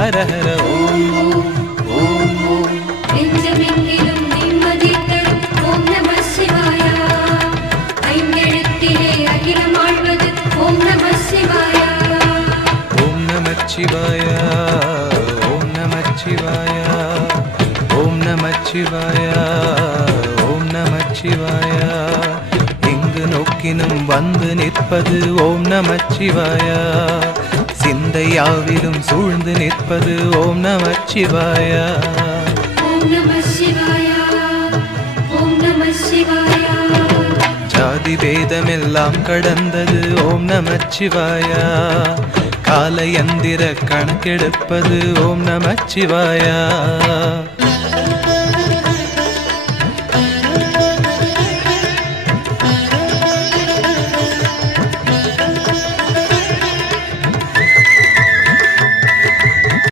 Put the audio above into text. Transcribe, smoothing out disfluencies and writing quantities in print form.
ஹர ஹர ஓம் ஓம் ஓம் ஓம். நெஞ்சமெங்கிலும் நிம்மதி தரும் ஓம் நம சிவாய. ஐந்தெழுத்திலே அகிலம் ஆழ்வது ஓம் நம சிவாய. ஓம் நம சிவாய ஓம் நம சிவாய ஓம் நம சிவாய ஓம் நம சிவாய. எங்கு நோக்கினும் வந்து நிற்பது ஓம் நம சிவாய. சிந்தையாவிலும் சூழ்ந்து நிற்பது ஓம் நம சிவாய. ஓம் நம சிவாய ஓம் நம சிவாய. ஜாதி பேதமெல்லாம் கடந்தது ஓம் நம சிவாய. கால யந்திர கணக்கெடுப்பது ஓம் நம சிவாய.